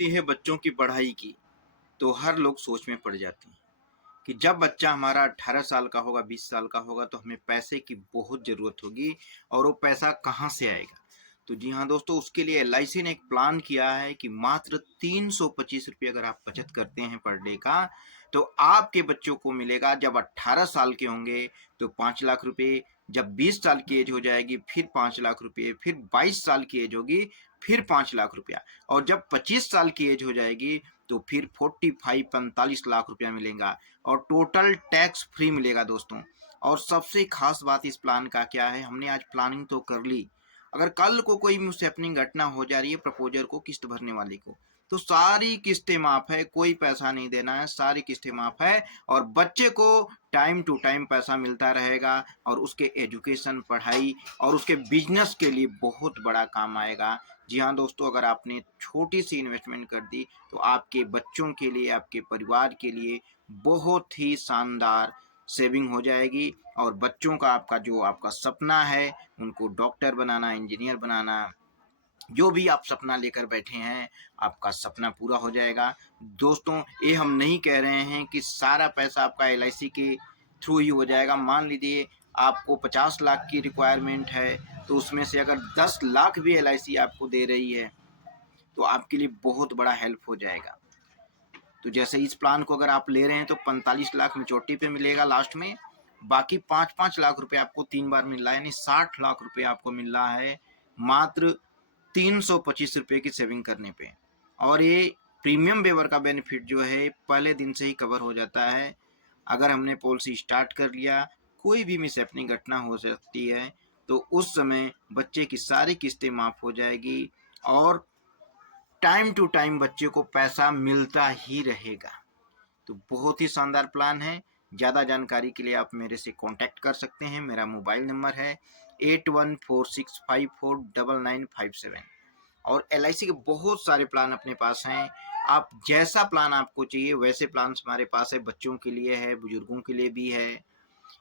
होती है बच्चों की पढ़ाई की, तो हर लोग सोच में पड़ जाते हैं कि जब बच्चा हमारा 18 साल का होगा, 20 साल का होगा, तो हमें पैसे की बहुत ज़रूरत होगी और वो पैसा कहाँ से आएगा। तो जी हाँ दोस्तों, उसके लिए एलआईसी ने एक प्लान किया है कि मात्र 325 रुपये अगर आप बचत करते हैं पर डे का, तो आपके बच्चों को मिलेगा जब 18 साल के होंगे तो 5 लाख रुपए, जब 20 साल की एज हो जाएगी फिर 5 लाख रुपए, फिर 22 साल की एज होगी फिर 5 लाख रुपया, और जब 25 साल की एज हो जाएगी तो फिर 45 लाख रुपया मिलेगा और टोटल टैक्स फ्री मिलेगा दोस्तों। और सबसे खास बात इस प्लान का क्या है, हमने आज प्लानिंग तो कर ली, अगर कल को कोई मिसहैपनिंग घटना हो जा रही है प्रपोजर को, किस्त भरने वाले को, तो सारी किस्तें माफ है, कोई पैसा नहीं देना है, सारी किस्तें माफ है और बच्चे को टाइम टू टाइम पैसा मिलता रहेगा और उसके एजुकेशन, पढ़ाई और उसके बिजनेस के लिए बहुत बड़ा काम आएगा। जी हाँ दोस्तों, अगर आपने छोटी सी इन्वेस्टमेंट कर दी तो आपके बच्चों के लिए, आपके परिवार के लिए बहुत ही शानदार सेविंग हो जाएगी और बच्चों का, आपका जो आपका सपना है, उनको डॉक्टर बनाना, इंजीनियर बनाना, जो भी आप सपना लेकर बैठे हैं, आपका सपना पूरा हो जाएगा। दोस्तों, ये हम नहीं कह रहे हैं कि सारा पैसा आपका एलआईसी के थ्रू ही हो जाएगा। मान लीजिए आपको 50 लाख की रिक्वायरमेंट है, तो उसमें से अगर 10 लाख भी एलआईसी आपको दे रही है तो आपके लिए बहुत बड़ा हेल्प हो जाएगा। तो जैसे इस प्लान को अगर आप ले रहे हैं तो 45 लाख मेच्योरिटी पे मिलेगा लास्ट में, बाकी 5-5 लाख रुपए आपको 3 बार मिल रहा है, यानी 60 लाख रुपए आपको मिल रहा है मात्र 325 रुपये की सेविंग करने पे। और ये प्रीमियम वेवर का बेनिफिट जो है पहले दिन से ही कवर हो जाता है। अगर हमने पॉलिसी स्टार्ट कर लिया, कोई भी मिसहैपनिंग घटना हो सकती है, तो उस समय बच्चे की सारी किस्तें माफ हो जाएगी और टाइम टू टाइम बच्चे को पैसा मिलता ही रहेगा। तो बहुत ही शानदार प्लान है। ज़्यादा जानकारी के लिए आप मेरे से कांटेक्ट कर सकते हैं। मेरा मोबाइल नंबर है 8146549957। और एलआईसी के बहुत सारे प्लान अपने पास हैं। आप जैसा प्लान आपको चाहिए वैसे प्लान हमारे पास है। बच्चों के लिए है, बुजुर्गों के लिए भी है,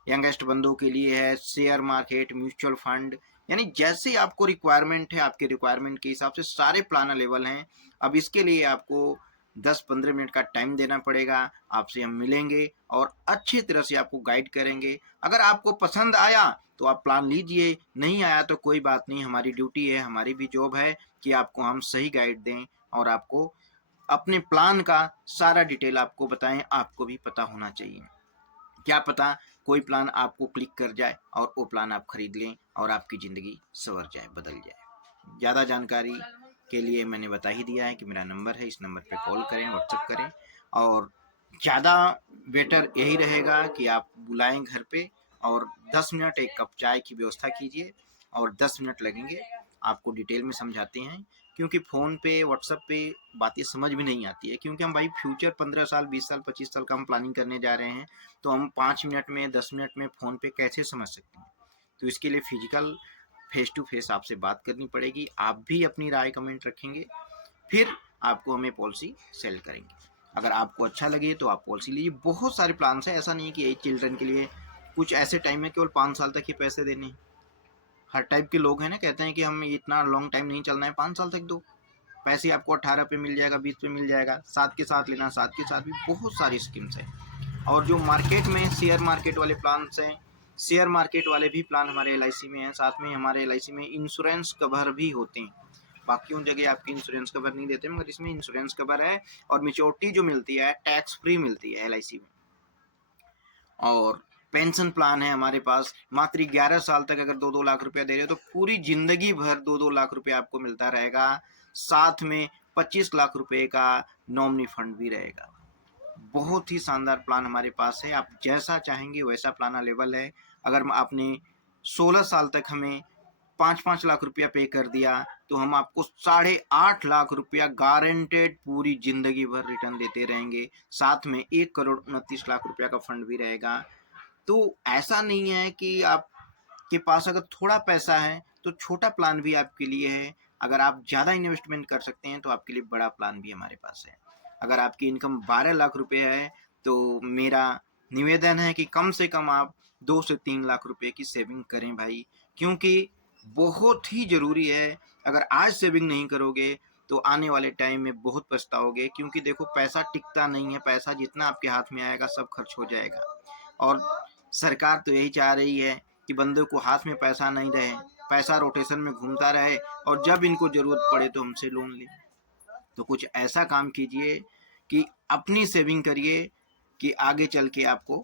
यंगेस्ट बंदों के लिए है, शेयर मार्केट, म्यूचुअल फंड, यानी जैसे आपको रिक्वायरमेंट है, आपके रिक्वायरमेंट के हिसाब से सारे प्लान अवेलेबल हैं। अब इसके लिए आपको 10-15 मिनट का टाइम देना पड़ेगा। आपसे हम मिलेंगे और अच्छी तरह से आपको गाइड करेंगे। अगर आपको पसंद आया तो आप प्लान लीजिए, नहीं आया तो कोई बात नहीं, हमारी ड्यूटी है, हमारी भी जॉब है कि आपको हम सही गाइड दें और आपको अपने प्लान का सारा डिटेल आपको बताएं। आपको भी पता होना चाहिए, क्या पता कोई प्लान आपको क्लिक कर जाए और वो प्लान आप खरीद लें और आपकी ज़िंदगी संवर जाए, बदल जाए। ज़्यादा जानकारी के लिए मैंने बता ही दिया है कि मेरा नंबर है, इस नंबर पे कॉल करें, व्हाट्सएप करें। और ज़्यादा बेटर यही रहेगा कि आप बुलाएं घर पे और 10 मिनट एक कप चाय की व्यवस्था कीजिए और 10 मिनट लगेंगे, आपको डिटेल में समझाते हैं। क्योंकि फ़ोन पे, व्हाट्सएप पे बातें समझ में नहीं आती है, क्योंकि हम भाई फ्यूचर 15 साल, 20 साल, 25 साल का हम प्लानिंग करने जा रहे हैं, तो हम 5 मिनट में, 10 मिनट में फ़ोन पे कैसे समझ सकते हैं। तो इसके लिए फिजिकल फेस टू फेस आपसे बात करनी पड़ेगी। आप भी अपनी राय कमेंट रखेंगे, फिर आपको हमें पॉलिसी सेल करेंगे। अगर आपको अच्छा लगे तो आप पॉलिसी लीजिए। बहुत सारे प्लान हैं, ऐसा नहीं कि यही चिल्ड्रन के लिए, कुछ ऐसे टाइम में केवल 5 साल तक ही पैसे देने हैं। हर टाइप के लोग हैं ना, कहते हैं कि हम इतना लॉन्ग टाइम नहीं चलना है, 5 साल तक दो पैसे, आपको 18 पे मिल जाएगा, 20 पे मिल जाएगा, साथ के साथ लेना, साथ के साथ भी बहुत सारी स्कीम्स हैं। और जो मार्केट में शेयर मार्केट वाले प्लान्स हैं, शेयर मार्केट वाले भी प्लान हमारे एलआईसी में हैं। साथ में हमारे एलआईसी में इंश्योरेंस कवर भी होते हैं। बाकी उन जगह आपकी इंश्योरेंस कवर नहीं देते, मगर इसमें इंश्योरेंस कवर है और मेच्योरिटी जो मिलती है टैक्स फ्री मिलती है एलआईसी में। और पेंशन प्लान है हमारे पास, मात्र 11 साल तक अगर 2-2 लाख रुपया दे रहे हो तो पूरी जिंदगी भर 2-2 लाख रुपया आपको मिलता रहेगा। साथ में 25 लाख रुपए का नॉमिनी फंड भी रहेगा। बहुत ही शानदार प्लान हमारे पास है, आप जैसा चाहेंगे वैसा प्लान अवेलेबल है। अगर आपने 16 साल तक हमें 5-5 लाख रुपया पे कर दिया तो हम आपको 8.5 लाख रुपया गारंटेड पूरी जिंदगी भर रिटर्न देते रहेंगे। साथ में 1 करोड़ 29 लाख रुपया का फंड भी रहेगा। तो ऐसा नहीं है कि आपके पास अगर थोड़ा पैसा है तो छोटा प्लान भी आपके लिए है। अगर आप ज़्यादा इन्वेस्टमेंट कर सकते हैं तो आपके लिए बड़ा प्लान भी हमारे पास है। अगर आपकी इनकम 12 लाख रुपए है तो मेरा निवेदन है कि कम से कम आप 2 से 3 लाख रुपए की सेविंग करें भाई, क्योंकि बहुत ही ज़रूरी है। अगर आज सेविंग नहीं करोगे तो आने वाले टाइम में बहुत पछताओगे, क्योंकि देखो पैसा टिकता नहीं है, पैसा जितना आपके हाथ में आएगा सब खर्च हो जाएगा। और सरकार तो यही चाह रही है कि बंदे को हाथ में पैसा नहीं रहे, पैसा रोटेशन में घूमता रहे और जब इनको जरूरत पड़े तो हमसे लोन ले। तो कुछ ऐसा काम कीजिए कि अपनी सेविंग करिए कि आगे चल के आपको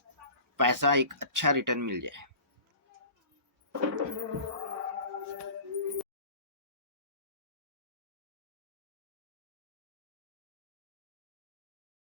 पैसा एक अच्छा रिटर्न मिल जाए।